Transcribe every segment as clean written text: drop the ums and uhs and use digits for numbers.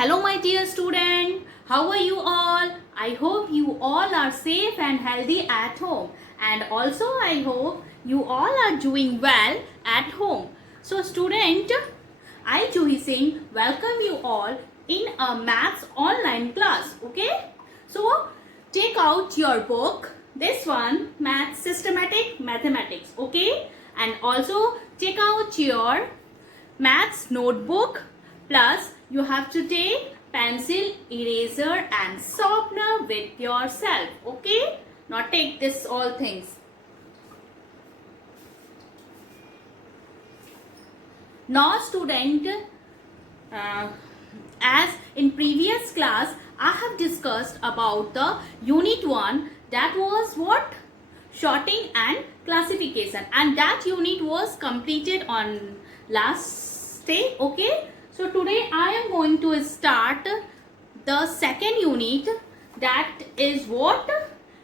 Hello my dear student, how are you all? I hope you all are safe and healthy at home, and also I hope you all are doing well at home. So student, I Juhi Singh welcome you all in a maths online class, okay? So take out your book, this one, Maths Systematic Mathematics, okay? And also take out your maths notebook, plus you have to take pencil, eraser and sharpener with yourself, okay? Now take this all things. Now student, as in previous class I have discussed about the unit 1, that was what? Sorting and classification, and that unit was completed on last day, okay? So today I am going to start the second unit, that is what?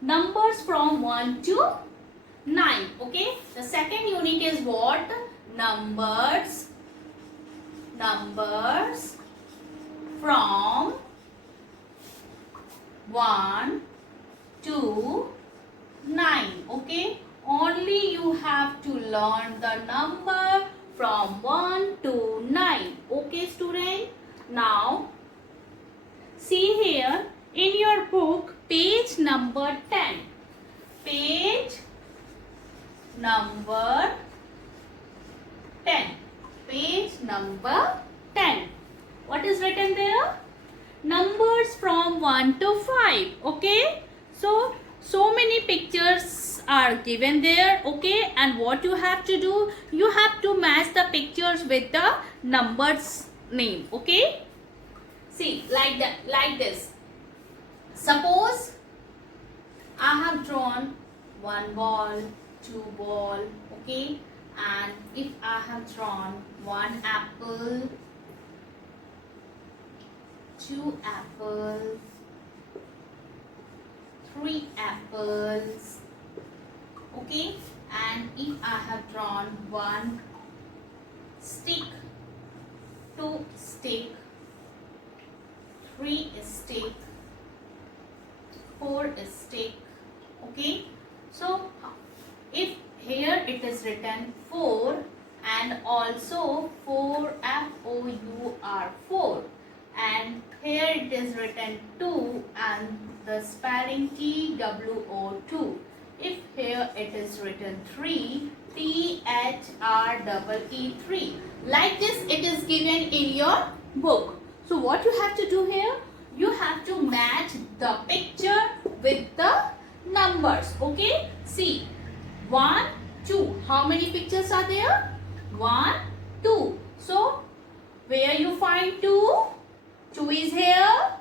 Numbers from 1 to 9, okay? The second unit is what? Numbers from 1 to 9, okay? Only you have to learn the number from 1 to 9, okay student? Now see here in your book, page number 10, page number 10, page number 10. What is written there? Numbers from 1 to 5, okay? So many pictures are given there, okay? And what you have to do, you have to match the pictures with the numbers name, okay? See, like that, like this. Suppose I have drawn one ball, two ball, okay? And if I have drawn one apple, two apples, three apples, okay? And if I have drawn one stick, two stick, three stick, four stick, okay? So if here it is written 4 and also 4 F-O-U-R 4, and here it is written 2 and the spelling T-W-O 2. If here it is written 3, T-H-R-E-E 3. Like this it is given in your book. So what you have to do here? You have to match the picture with the numbers, okay? See, 1, 2. How many pictures are there? 1, 2. So where you find 2? 2 is here?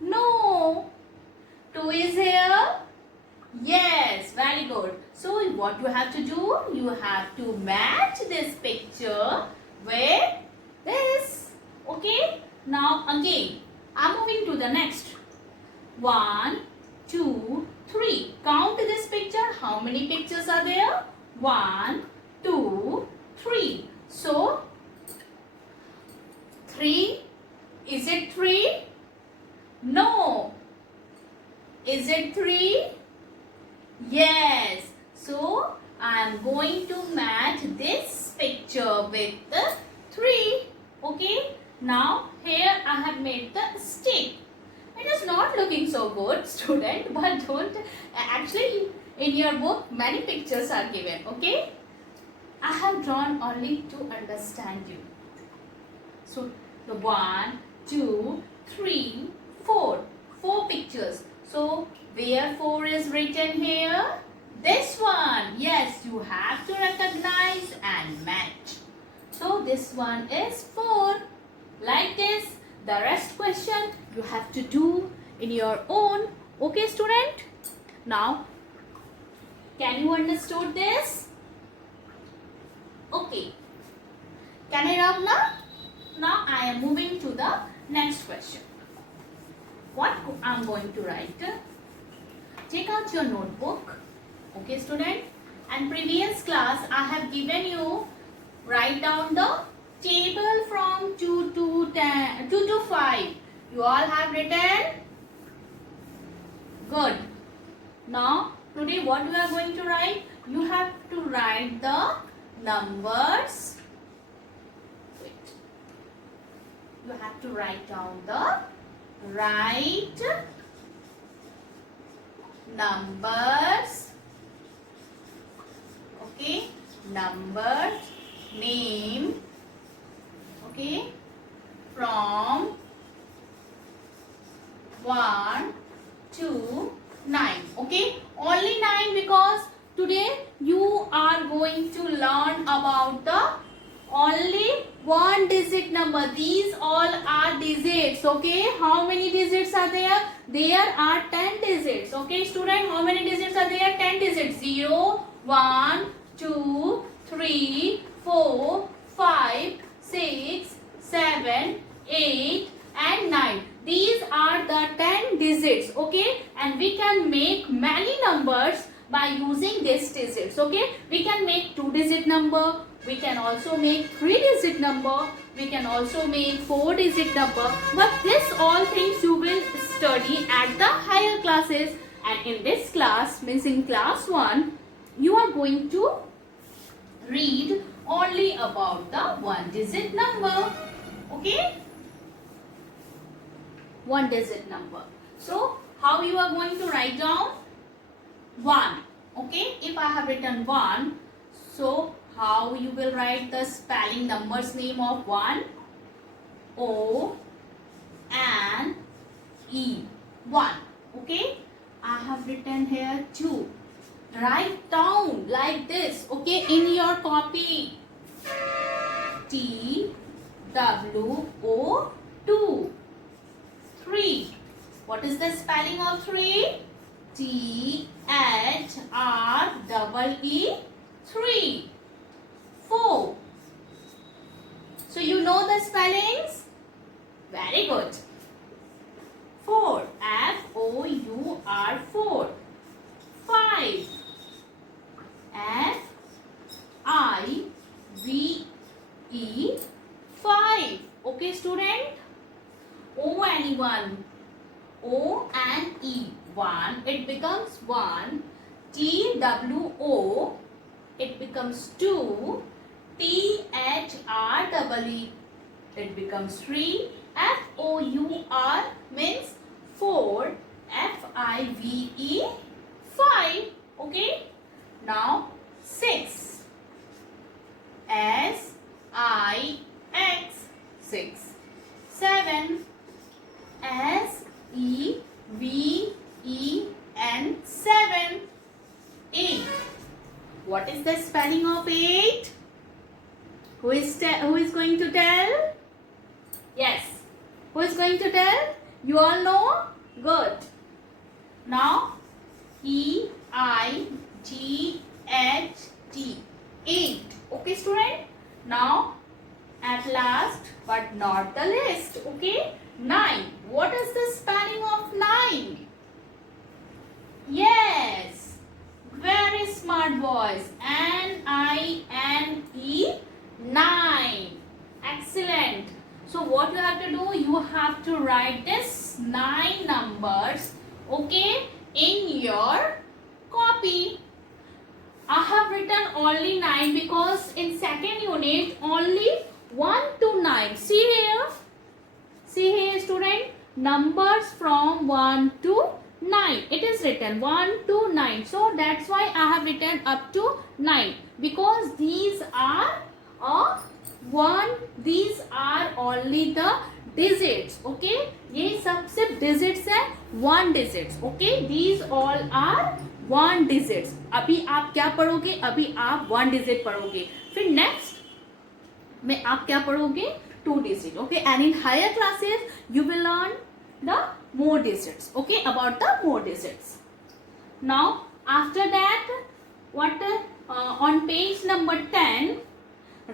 No. 2 is here? Yes, very good. So what you have to do? You have to match this picture with this. Okay? Now again, I'm moving to the next. 1, 2, 3. Count this picture. How many pictures are there? 1, 2, 3. So 3. Is it 3? No. Is it 3? Yes. So I am going to match this picture with the 3. Okay. Now here I have made the stick. It is not looking so good, student, but don't, actually in your book many pictures are given, okay? I have drawn only to understand you. So the 1, 2, 3, 4. 4 pictures. So where 4 is written here? This one. Yes, you have to recognize and match. So this one is 4. Like this. The rest question you have to do in your own. Okay, student? Now, can you understood this? Okay. Can I rub now? Now I am moving to the next question. What I am going to write? Take out your notebook. Okay, student? And previous class I have given you, write down the table from 2 to 5. You all have written? Good. Now, today what you are going to write? You have to write the numbers. Wait. You have to write down the right numbers. Okay. Numbers, name. Okay. From 1 to 9. Okay, only 9 because today you are going to learn about the only one digit number. These all are digits. Okay, how many digits are there? There are 10 digits. Okay, student, how many digits are there? 10 digits. 0, 1, 2, 3, 4, 5, 6, 7, 8 and 9. These are the 10 digits. Okay, and we can make many numbers by using these digits. Okay, we can make 2-digit number, we can also make 3-digit number, we can also make 4-digit number, but this all things you will study at the higher classes. And in this class, means in class 1, you are going to read only about the 1-digit number. Okay, 1-digit number. So how you are going to write down? 1. Okay, if I have written 1, so how you will write the spelling numbers name of 1? O N E. 1. Okay, I have written here 2. Write down like this. Okay, in your copy. T W O 2. 3. What is the spelling of 3? T H R E E 3. 4. So you know the spellings? Very good. 4. F O U R 4. 5. F I V E 5. Okay, student? O and 1. O and E 1. It becomes 1. T W O. It becomes 2. T H R E. It becomes 3. F O U R means 4. F I V E 5. Okay. Now 6. S I X 6. 7. S E V E N 7. 8. What is the spelling of 8? Who is going to tell? Yes. Who is going to tell? You all know? Good. Now E I G H T 8. Okay, student? Now at last, but not the least. Okay? 9. What is the spelling of 9? Yes. Very smart boys. N-I-N-E 9. Excellent. So what you have to do? You have to write this 9 numbers, okay, in your copy. I have written only 9 because in second unit only 1 to 9. See here. See here, student. Numbers from 1 to 9. It is written 1 to 9. So that's why I have written up to 9. Because these are these are only the digits. Okay. ये सब सिर्फ digits है, 1 digits. Okay. These all are 1 digits. अभी आप क्या पढ़ोगे? अभी आप 1 digit पढ़ोगे. फिर next में आप क्या पढ़ोगे? 2 digit. Okay. And in higher classes you will learn the more digits. Okay. About the more digits. Now after that, what on page number 10,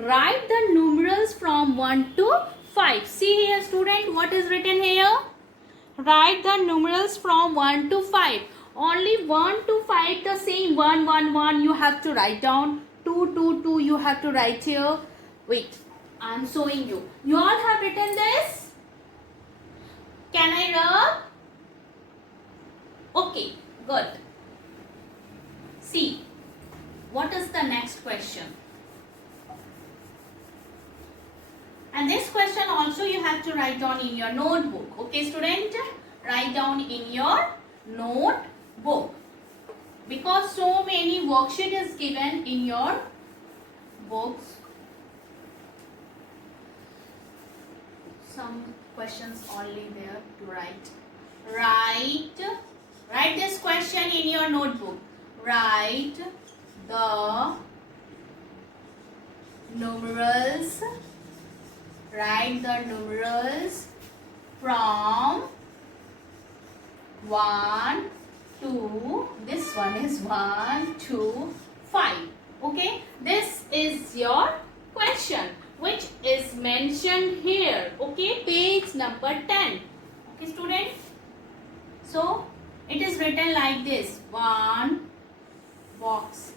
write the numerals from 1 to 5. See here, student, what is written here? Write the numerals from 1 to 5. Only 1 to 5 the same. 1 1 1 you have to write down. 2 2 2 you have to write here. Wait, I am showing you. You all have written this? Good. See, what is the next question? And this question also you have to write down in your notebook. Okay, student? Write down in your notebook. Because so many worksheet is given in your books. Some questions only there to write. Write this question in your notebook. Write the numerals. Write the numerals from 1 to, this one is 1 to 5. Okay, this is your question which is mentioned here. Okay, page number 10. Okay, student. So it is written like this: one box.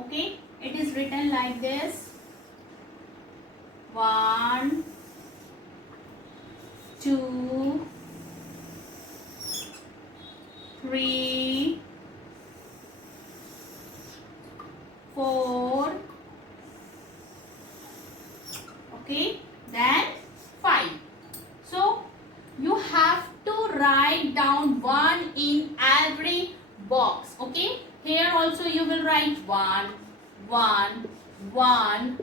Okay, it is written like this: 1, 2, 3, 4. Okay, then 5. So you have to write down 1 in every box. Okay, here also you will write 1, 1, 1,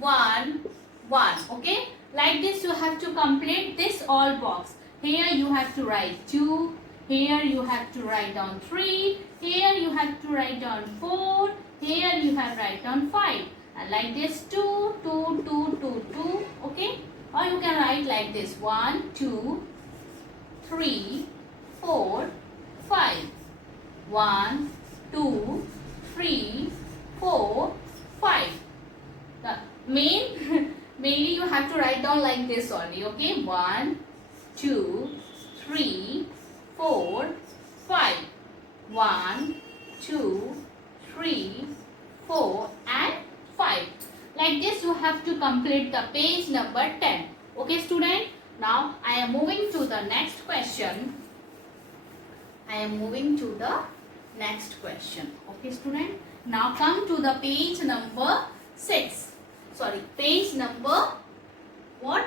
1, 1. Okay, like this you have to complete this all box. Here you have to write 2. Here you have to write down 3. Here you have to write down 4. Here you have write down 5. And like this 2, 2, 2, 2, 2. Okay, or you can write like this: 1, 2, 3, 4, 5. 1, 2, 3, 4, 5. The mainly you have to write down like this only. Okay, 1, 2, 3, 4, 5. 1, 2, 3, 4 and 5. Like this you have to complete the page number 10. Okay, student. Now I am moving to the next question. Okay, student. Now come to the page number 6. Sorry, page number what?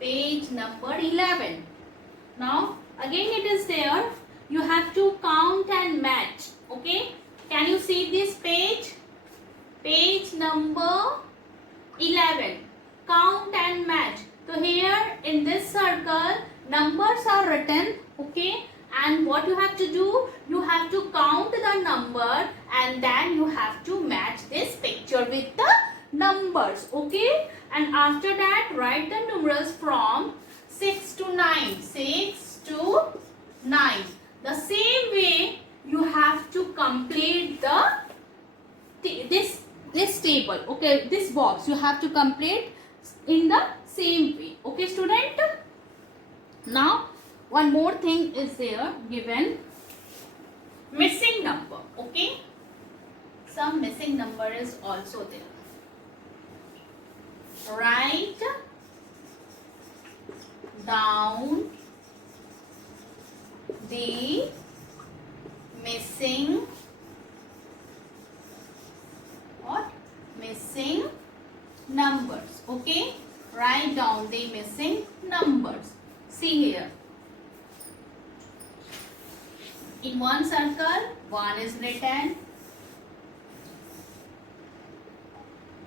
Page number 11. Now again it is there. You have to count and match. Okay. Can you see this page? Page number 11. Count and match. So here in this circle numbers are written. Okay. And what you have to do? You have to count the number and then you have to match this picture with the numbers. Okay. And after that write the numerals from 6 to 9. 6 to 9. The same way you have to complete this table. Okay, this box you have to complete in the same way. Okay, student. Now one more thing is there given: missing number. Okay, some missing number is also there. Write down the missing numbers. Okay, write down the missing numbers. See here, in one circle 1 is written,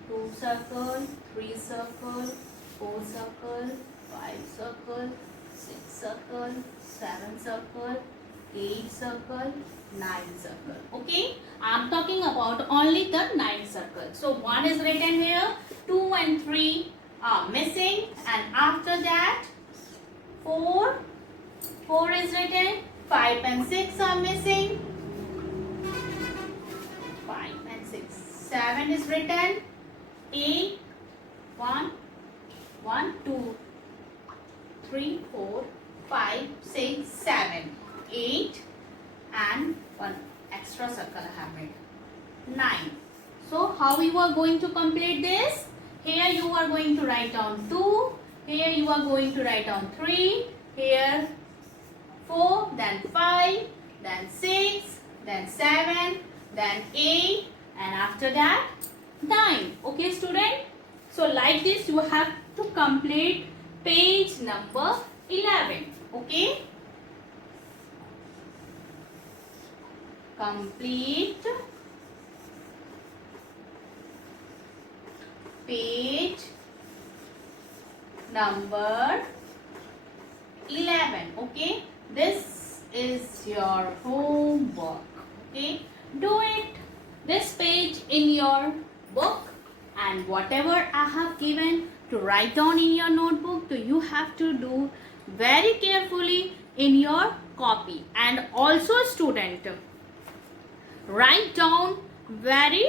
2 circle, 3 circle, 4 circle, 5 circle, 6 circle, 7 circle, 8 circle, 9 circle. Okay, I am talking about only the 9 circle. So 1 is written here, 2 and 3 are missing, and after that 4 is written, 5 and 6 are missing, 5 and 6, 7 is written, 8, 1, 2, 3, 4, 5, 6, 7, 8 and 1 extra circle I have made, 9. So how you are going to complete this? Here you are going to write down 2. Here you are going to write down 3. Here 4, then 5, then 6, then 7, then 8, and after that 9. Okay, student? So like this you have to complete page number 11. Okay? Complete page number 11. Okay, this is your homework. Okay, do it this page in your book, and whatever I have given to write down in your notebook, so you have to do very carefully in your copy. And also student, write down very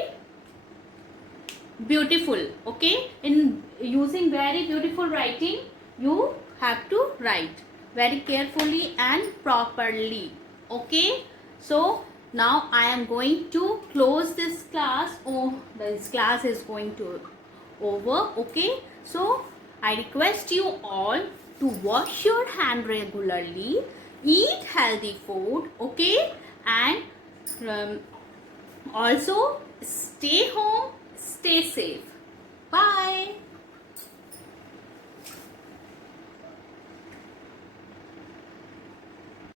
beautiful. Okay, in using very beautiful writing, you have to write very carefully and properly. Okay, so now I am going to close this class. Oh, this class is going to over. Okay, so I request you all to wash your hand regularly, eat healthy food. Okay, and also stay home, stay safe. Bye.